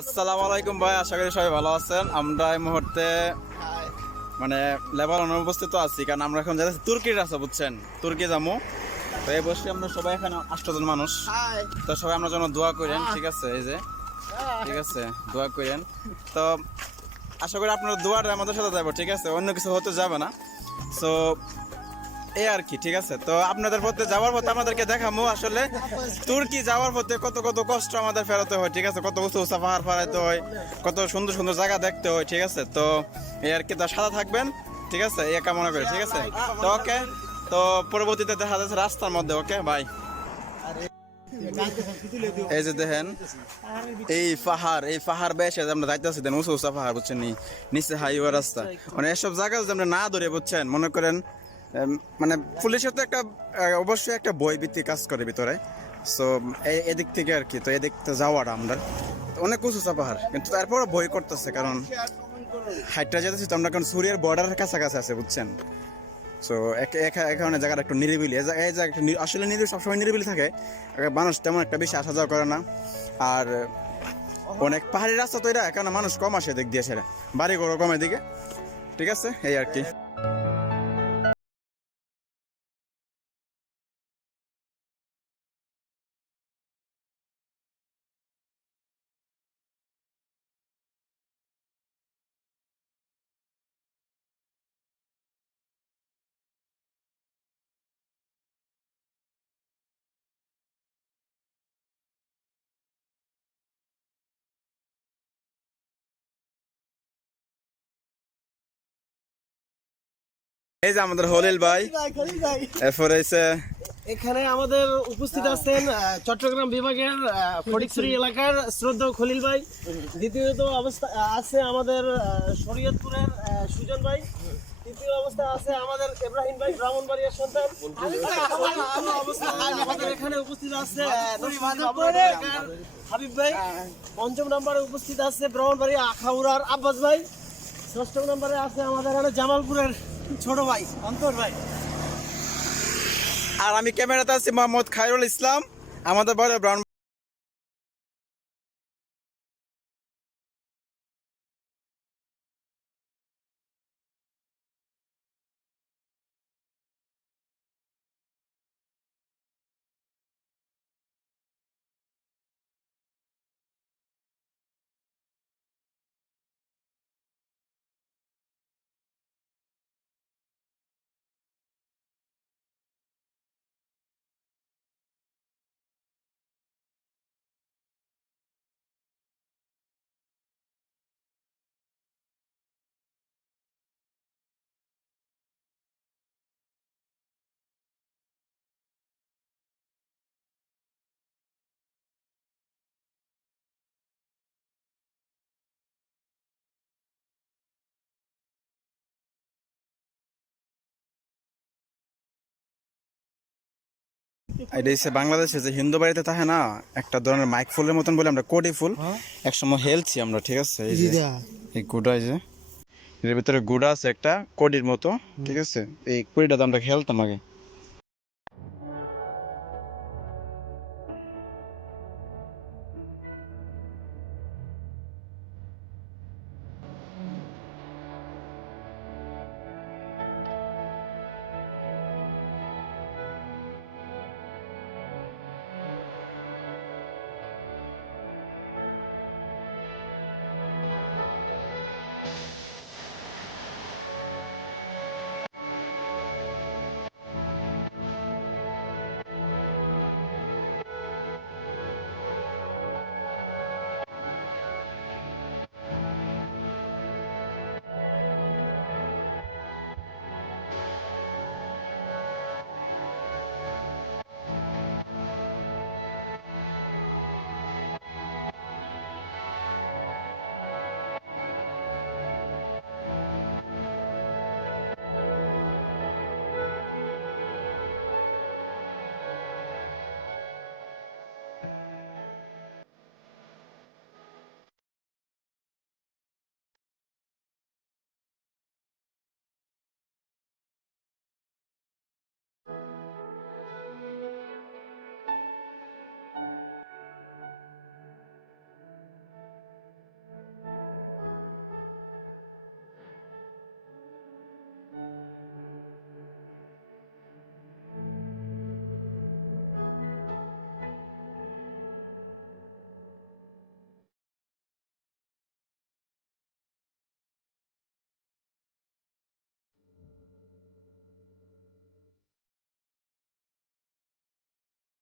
আসসালামু আলাইকুম ভাই, আশা করি সবাই ভালো আছেন। আমরা এই মুহূর্তে মানে লেবাননে উপস্থিত আছি, কারণ আমরা এখন যাচ্ছি তুর্কির রাস্তা, বুঝছেন, তুর্কি যাবো। তো এই বসে আমরা সবাই এখানে 8 জন মানুষ, তো সবাই আমরা জন্য দোয়া করেন, ঠিক আছে? এই যে ঠিক আছে, দোয়া করেন। তো আশা করি আপনারা দোয়াটা আমাদের সাথে যাবো, ঠিক আছে? অন্য কিছু হতে যাবে না। সো এই আর কি, ঠিক আছে? তো আপনাদের পথে যাওয়ার পথে আমাদেরকে দেখাবো আসলে তুর্কি যাওয়ার পথে কত কত কষ্ট আমাদের ফেরাতে হয়, ঠিক আছে? কত উঁচু উঁচা পাহাড় ফাড়াইতে হয়, কত সুন্দর সুন্দর জায়গা দেখতে হয়, ঠিক আছে? তো এই আর কি, তার সাথে থাকবেন, ঠিক আছে? এই কামনা করি, ঠিক আছে? তো ওকে, তো পরবর্তীতে দেখা যাচ্ছে রাস্তার মধ্যে। Okay bye. এই যে দেখেন এই পাহাড় বেশি আমরা যাইতেছি, দেন উঁচু উঁচা পাহাড়, বুঝছেন? নিচে হাইওয়ে রাস্তা, মানে এসব জায়গা যদি আমরা না ধরে, বুঝছেন, মনে করেন মানে পুলিশের তো একটা অবশ্যই একটা বই ভিত্তিক কাজ করে ভিতরে। সো এদিক থেকে আর কি, তো এদিক তো যাওয়ার আমরা অনেক উঁচু উঁচা পাহাড়, কিন্তু তারপরে বই করতেছে, কারণ হাইটটা যেতেছি তো আমরা, কারণ সুরিয়ার বর্ডারের কাছাকাছি আছে, বুঝছেন? সো এখানে জায়গাটা একটু নিরিবিলি, এই জায়গা আসলে নিরিবিলি, সবসময় নিরিবিলি থাকে, মানুষ তেমন একটা বেশি আসা যাওয়া করে না। আর অনেক পাহাড়ি রাস্তা তো এটা, এখানে মানুষ কম আসে দিক দিয়ে, সেটা বাড়ি ঘরও কম এদিকে, ঠিক আছে? এই আর কি। এই যে আমাদের হলিল ভাই, এরপরে এখানে আমাদের উপস্থিত আছেন চট্টগ্রাম বিভাগের ফটিকছড়ি এলাকার শ্রদ্ধেয় খলিল ভাই। দ্বিতীয়ত অবস্থা আছে আমাদের শরীয়তপুরের সুজন ভাই। তৃতীয় অবস্থা আছে আমাদের ইব্রাহিম ভাই, ব্রাহ্মণবাড়িয়ার সন্তান। আমাদের এখানে উপস্থিত আছে হাবিব ভাই। পঞ্চম নম্বরে উপস্থিত আছে ব্রাহ্মণবাড়িয়া আখাউড়ার আব্বাস ভাই। ষষ্ঠ নম্বরে আছে আমাদের এখানে জামালপুরের ছোট ভাই অন্তর ভাই। আর আমি ক্যামেরাতে আছি মোহাম্মদ খায়রুল ইসলাম, আমাদের বড় ব্রাউন। এটা হচ্ছে বাংলাদেশে যে হিন্দু বাড়িতে থাকে না, একটা ধরনের মাইক ফুলের মতন বলে আমরা, কোডি ফুল, একসময় হেলছি আমরা, ঠিক আছে? এই যে এই গুড়া, এই যে এর ভিতরে গুড়া আছে একটা কোডির মতো, ঠিক আছে? এই কোডিটা তো আমরা খেলতাম আগে।